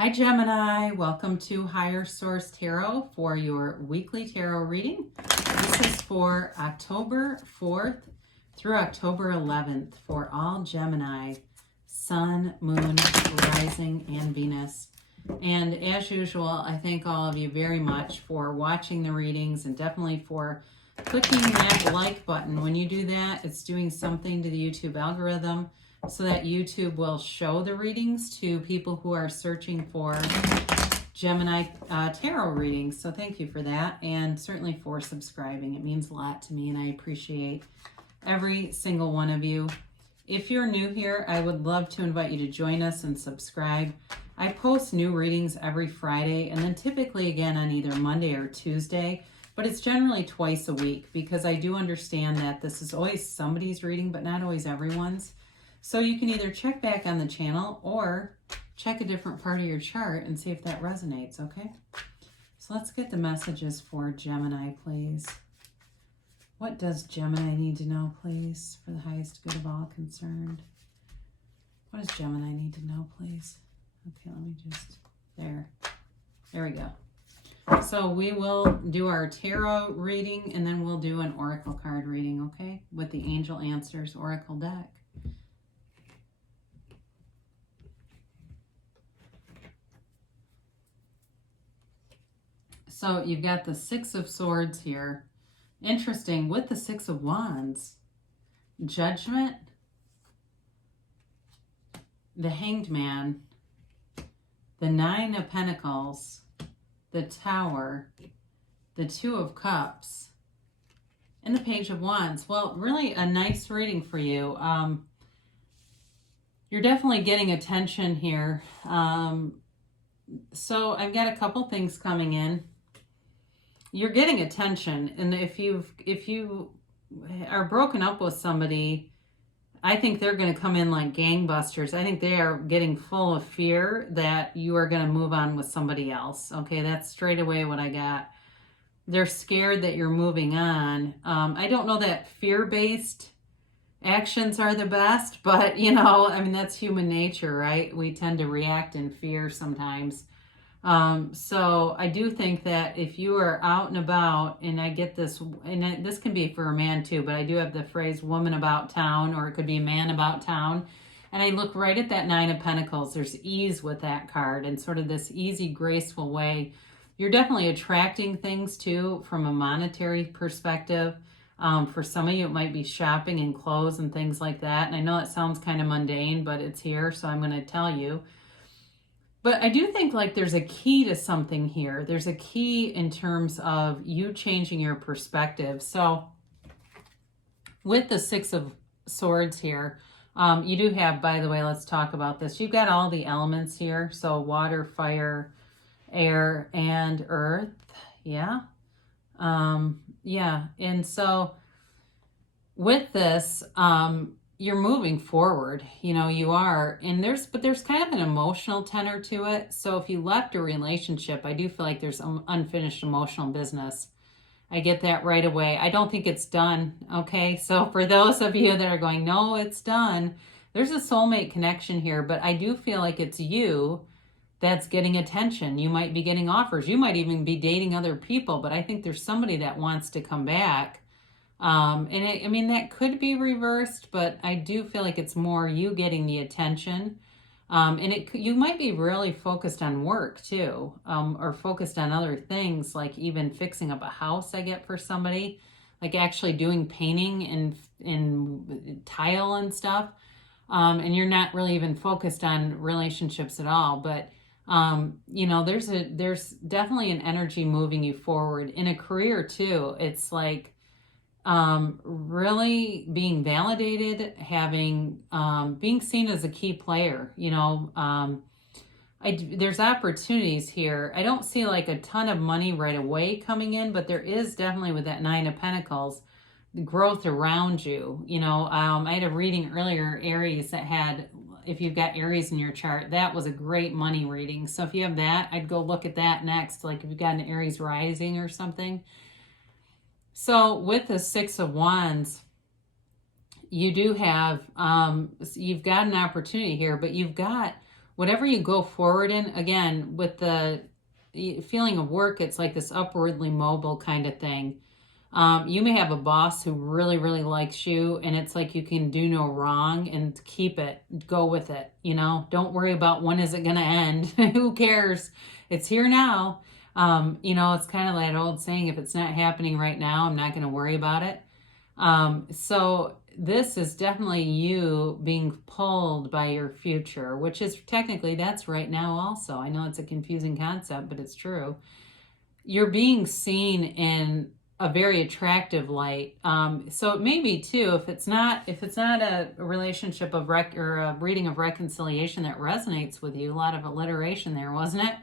Hi Gemini, welcome to Higher Source Tarot for your weekly tarot reading. This is for October 4th through October 11th for all Gemini, Sun, Moon, Rising, and Venus. And as usual, I thank all of you very much for watching the readings and definitely for clicking that like button. When you do that, it's doing something to the YouTube algorithm so that YouTube will show the readings to people who are searching for Gemini tarot readings. So thank you for that, and certainly for subscribing. It means a lot to me, and I appreciate every single one of you. If you're new here, I would love to invite you to join us and subscribe. I post new readings every Friday, and then typically again on either Monday or Tuesday, but it's generally twice a week because I do understand that this is always somebody's reading, but not always everyone's. So you can either check back on the channel or check a different part of your chart and see if that resonates, okay? So let's get the messages for Gemini, please. What does Gemini need to know, please, for the highest good of all concerned? What does Gemini need to know, please? Okay, let me just, there we go. So we will do our tarot reading and then we'll do an oracle card reading, okay? With the Angel Answers Oracle deck. So you've got the Six of Swords here. Interesting, with the Six of Wands, Judgment, the Hanged Man, the Nine of Pentacles, the Tower, the Two of Cups, and the Page of Wands. Well, really a nice reading for you. You're definitely getting attention here. So I've got a couple things coming in. You're getting attention, and if you are broken up with somebody, I think they're going to come in like gangbusters. I think they are getting full of fear that you are going to move on with somebody else. Okay, that's straight away what I got. They're scared that you're moving on. I don't know that fear-based actions are the best, but you know, I mean, that's human nature, right? We tend to react in fear sometimes. So I do think that if you are out and about, and I get this, and this can be for a man too, but I do have the phrase woman about town, or it could be man about town. And I look right at that Nine of Pentacles. There's ease with that card and sort of this easy, graceful way. You're definitely attracting things too from a monetary perspective. For some of you, it might be shopping and clothes and things like that. And I know it sounds kind of mundane, but it's here, so I'm going to tell you. But I do think like there's a key to something here. There's a key in terms of you changing your perspective. So with the Six of Swords here, you do have, by the way, let's talk about this. You've got all the elements here. So water, fire, air, and earth. Yeah. Yeah. And so with this, you're moving forward, you know, you are, and there's kind of an emotional tenor to it. So if you left a relationship, I do feel like there's unfinished emotional business. I get that right away. I don't think it's done. Okay. So for those of you that are going, no, it's done. There's a soulmate connection here, but I do feel like it's you that's getting attention. You might be getting offers. You might even be dating other people, but I think there's somebody that wants to come back. I mean, that could be reversed, but I do feel like it's more you getting the attention. You might be really focused on work too, or focused on other things, like even fixing up a house I get for somebody, like actually doing painting and tile and stuff. And you're not really even focused on relationships at all, but you know, there's definitely an energy moving you forward in a career too. It's like, really being validated, having, being seen as a key player, you know, there's opportunities here. I don't see like a ton of money right away coming in, but there is definitely with that Nine of Pentacles, the growth around you. You know, I had a reading earlier, Aries, that had, if you've got Aries in your chart, that was a great money reading. So if you have that, I'd go look at that next. Like if you've got an Aries rising or something. So with the Six of Wands, you do have, you've got an opportunity here, but you've got whatever you go forward in, again, with the feeling of work, it's like this upwardly mobile kind of thing. You may have a boss who really, really likes you, and it's like you can do no wrong and keep it, go with it. Don't worry about when is it going to end. Who cares? It's here now. It's kind of that old saying, if it's not happening right now, I'm not going to worry about it. So this is definitely you being pulled by your future, which is technically that's right now also. I know it's a confusing concept, but it's true. You're being seen in a very attractive light. So it may be too, if it's not a relationship of or a reading of reconciliation that resonates with you, a lot of alliteration there, wasn't it?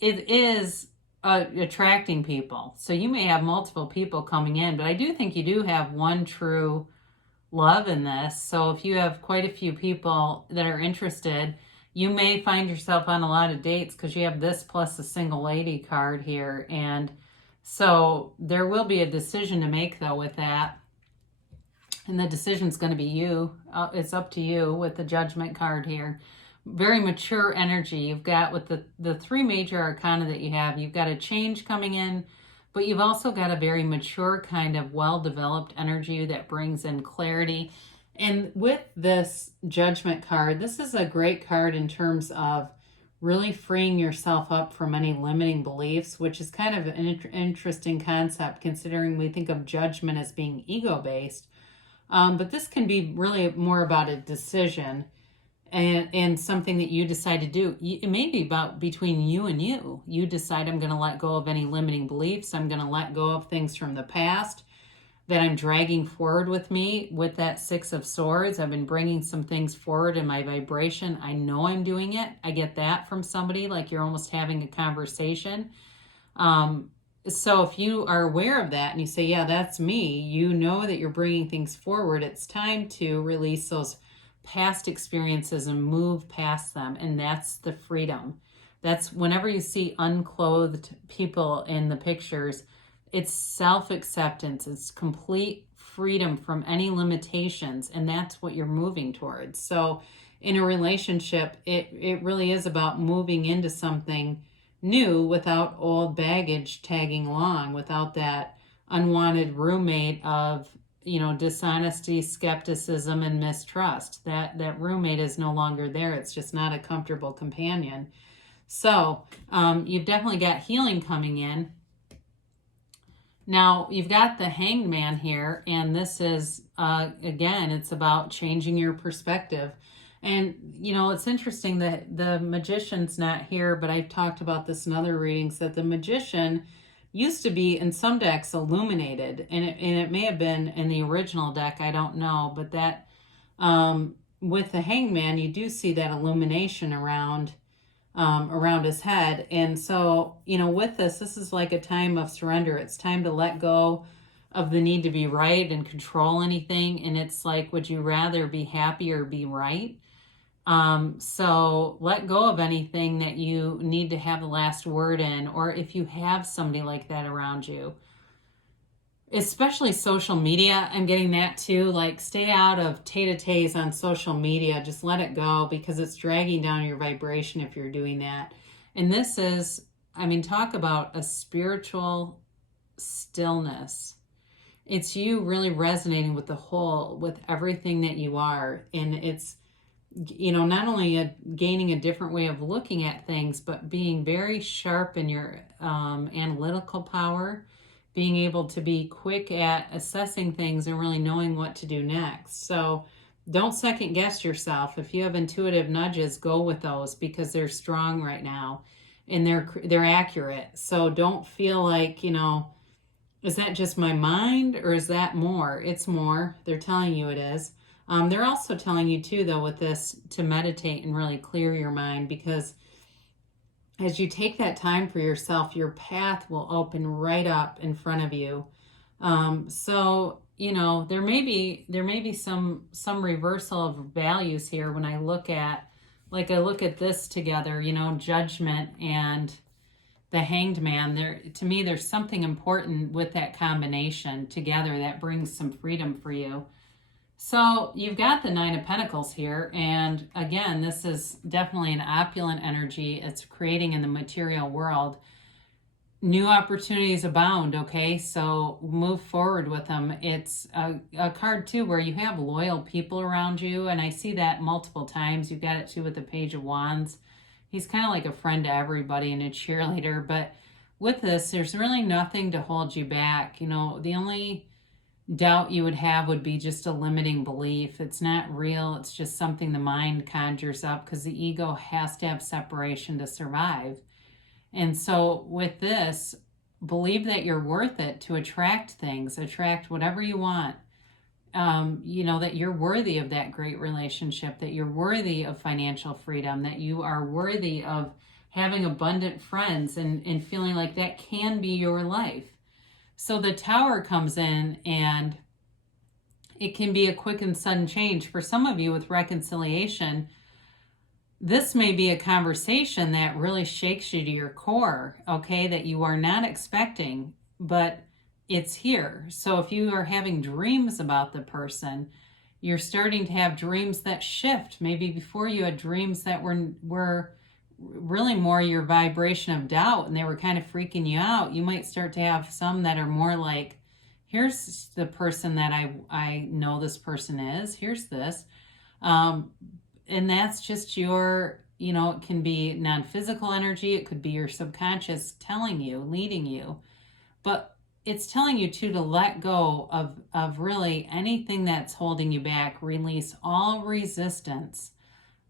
It is attracting people. So you may have multiple people coming in, but I do think you do have one true love in this. So if you have quite a few people that are interested, you may find yourself on a lot of dates because you have this plus a single lady card here. And so there will be a decision to make, though, with that. And the decision's going to be you. It's up to you with the Judgment card here. Very mature energy you've got with the three major arcana that you have. You've got a change coming in, but you've also got a very mature kind of well-developed energy that brings in clarity. And with this Judgment card, this is a great card in terms of really freeing yourself up from any limiting beliefs, which is kind of an interesting concept considering we think of judgment as being ego-based. But this can be really more about a decision and something that you decide to do. It may be about between you and you. You decide, I'm going to let go of any limiting beliefs. I'm going to let go of things from the past that I'm dragging forward with me. With that Six of Swords, I've been bringing some things forward in my vibration. I know I'm doing it. I get that from somebody, like you're almost having a conversation. So if you are aware of that and you say, yeah, that's me, you know that you're bringing things forward. It's time to release those past experiences and move past them. And that's the freedom. That's whenever you see unclothed people in the pictures, it's self-acceptance. It's complete freedom from any limitations. And that's what you're moving towards. So in a relationship, it really is about moving into something new without old baggage tagging along, without that unwanted roommate of, dishonesty, skepticism, and mistrust. That roommate is no longer there. It's just not a comfortable companion. So you've definitely got healing coming in. Now, you've got the Hanged Man here, and this is, again, it's about changing your perspective. And, it's interesting that the Magician's not here, but I've talked about this in other readings, that the Magician used to be in some decks illuminated, and it may have been in the original deck, I don't know, but that with the Hanged Man, you do see that illumination around his head. And so, with this is like a time of surrender. It's time to let go of the need to be right and control anything. And it's like, would you rather be happy or be right? So let go of anything that you need to have the last word in, or if you have somebody like that around you, especially social media. I'm getting that too. Like, stay out of tete-a-tetes on social media. Just let it go, because it's dragging down your vibration if you're doing that. And this is, talk about a spiritual stillness. It's you really resonating with the whole, with everything that you are. And it's, not only gaining a different way of looking at things, but being very sharp in your analytical power, being able to be quick at assessing things and really knowing what to do next. So don't second guess yourself. If you have intuitive nudges, go with those, because they're strong right now and they're accurate. So don't feel like, is that just my mind, or is that more? It's more. They're telling you it is. They're also telling you too, though, with this, to meditate and really clear your mind, because as you take that time for yourself, your path will open right up in front of you. So, there may be some reversal of values here when I look at, I look at this together, Judgment and the Hanged Man. To me, there's something important with that combination together that brings some freedom for you. So you've got the Nine of Pentacles here, and again, this is definitely an opulent energy. It's creating in the material world. New opportunities abound, okay? So move forward with them. It's a card, too, where you have loyal people around you, and I see that multiple times. You've got it, too, with the Page of Wands. He's kind of like a friend to everybody and a cheerleader, but with this, there's really nothing to hold you back. You know, the only doubt you would have would be just a limiting belief. It's not real. It's just something the mind conjures up because the ego has to have separation to survive. And so with this, believe that you're worth it to attract things, attract whatever you want. You know, that you're worthy of that great relationship, that you're worthy of financial freedom, that you are worthy of having abundant friends and feeling like that can be your life. So the Tower comes in, and it can be a quick and sudden change. For some of you with reconciliation, this may be a conversation that really shakes you to your core, okay, that you are not expecting, but it's here. So if you are having dreams about the person, you're starting to have dreams that shift. Maybe before you had dreams that were really more your vibration of doubt, and they were kind of freaking you out. You might start to have some that are more like, here's the person that I know this person is. Here's this. And that's just your, you know, it can be non-physical energy. It could be your subconscious telling you, leading you. But it's telling you too to let go of really anything that's holding you back. Release all resistance.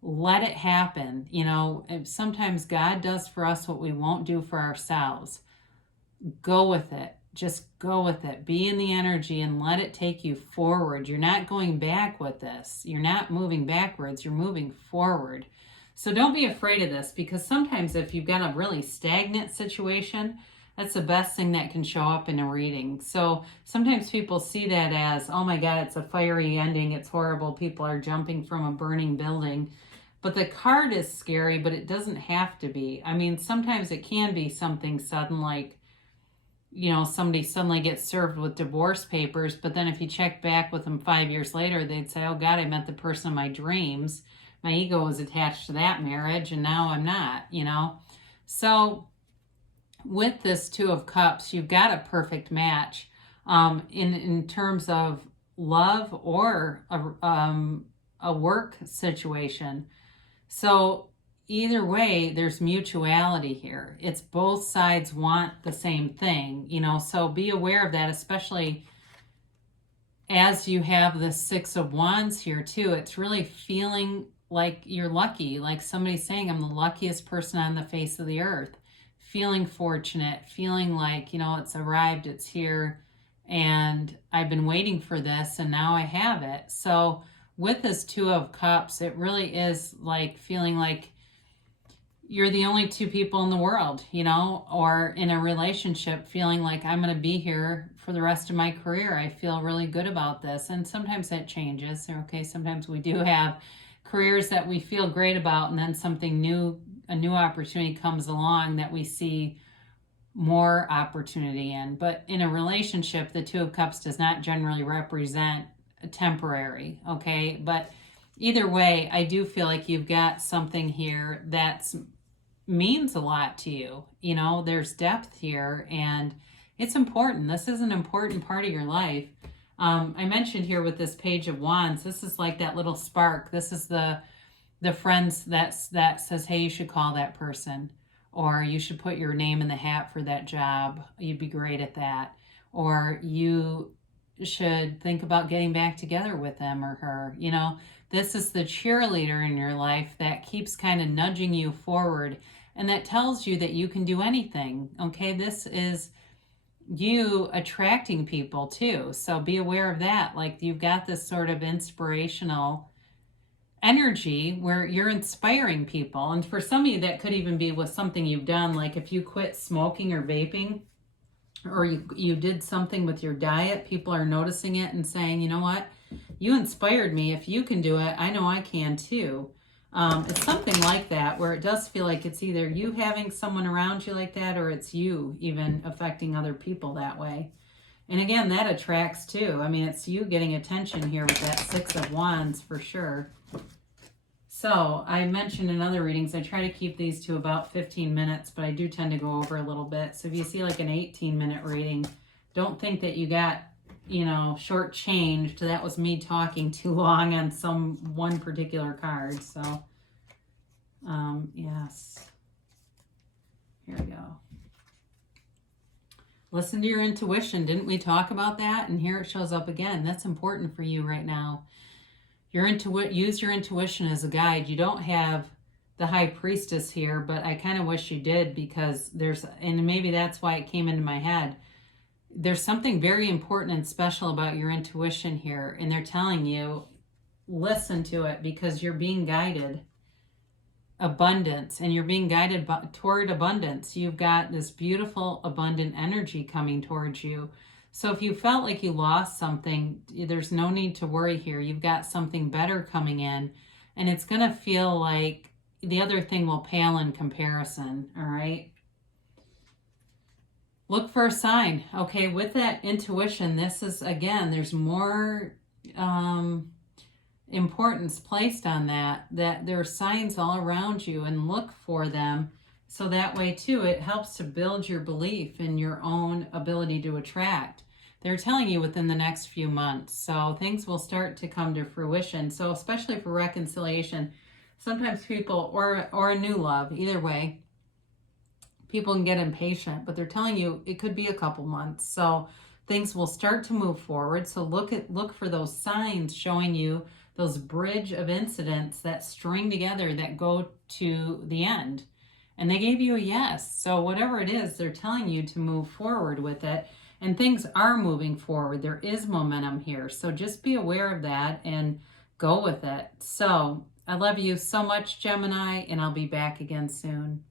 Let it happen. You know, sometimes God does for us what we won't do for ourselves. Go with it. Just go with it. Be in the energy and let it take you forward. You're not going back with this. You're not moving backwards. You're moving forward. So don't be afraid of this, because sometimes if you've got a really stagnant situation, that's the best thing that can show up in a reading. So sometimes people see that as, oh my God, it's a fiery ending. It's horrible. People are jumping from a burning building. But the card is scary, but it doesn't have to be. I mean, sometimes it can be something sudden, like, you know, somebody suddenly gets served with divorce papers, but then if you check back with them 5 years later, they'd say, oh God, I met the person of my dreams. My ego was attached to that marriage, and now I'm not, you know. So with this Two of Cups, you've got a perfect match in terms of love or a work situation. So either way, there's mutuality here. It's both sides want the same thing, you know, so be aware of that, especially as you have the Six of Wands here too. It's really feeling like you're lucky, like somebody's saying, I'm the luckiest person on the face of the earth. Feeling fortunate, feeling like, you know, it's arrived, it's here, and I've been waiting for this, and now I have it. So with this Two of Cups, it really is like feeling like you're the only two people in the world, you know, or in a relationship feeling like I'm going to be here for the rest of my career. I feel really good about this. And sometimes that changes. Okay, sometimes we do have careers that we feel great about, and then something new, a new opportunity comes along that we see more opportunity in. But in a relationship, the Two of Cups does not generally represent a temporary, okay? But either way, I do feel like you've got something here that means a lot to you. You know, there's depth here, and it's important. This is an important part of your life. I mentioned here with this Page of Wands, this is like that little spark. This is the friends that says, hey, you should call that person, or you should put your name in the hat for that job. You'd be great at that. Or you should think about getting back together with them or her. You know, this is the cheerleader in your life that keeps kind of nudging you forward, and that tells you that you can do anything. Okay, this is you attracting people too. So be aware of that. Like, you've got this sort of inspirational energy where you're inspiring people. And for some of you, that could even be with something you've done. Like if you quit smoking or vaping, or you did something with your diet, people are noticing it and saying, you know what, you inspired me. If you can do it, I know I can too. It's something like that, where it does feel like it's either you having someone around you like that, or it's you even affecting other people that way. And again, that attracts too. I mean, it's you getting attention here with that Six of Wands for sure. So I mentioned in other readings, I try to keep these to about 15 minutes, but I do tend to go over a little bit. So if you see like an 18-minute reading, don't think that you got, you know, shortchanged. That was me talking too long on one particular card. So, yes. Here we go. Listen to your intuition. Didn't we talk about that? And here it shows up again. That's important for you right now. Use your intuition as a guide. You don't have the High Priestess here, but I kind of wish you did, because and maybe that's why it came into my head. There's something very important and special about your intuition here, and they're telling you, listen to it, because you're being guided. Abundance, and you're being guided toward abundance. You've got this beautiful, abundant energy coming towards you. So if you felt like you lost something, there's no need to worry here. You've got something better coming in, and it's going to feel like the other thing will pale in comparison, all right? Look for a sign. Okay, with that intuition, this is, again, there's more importance placed on that there are signs all around you, and look for them. So that way, too, it helps to build your belief in your own ability to attract. They're telling you within the next few months. So things will start to come to fruition. So especially for reconciliation, sometimes people, or a new love, either way, people can get impatient, but they're telling you it could be a couple months. So things will start to move forward. So look for those signs showing you those bridge of incidents that string together, that go to the end. And they gave you a yes. So whatever it is, they're telling you to move forward with it. And things are moving forward. There is momentum here. So just be aware of that and go with it. So I love you so much, Gemini, and I'll be back again soon.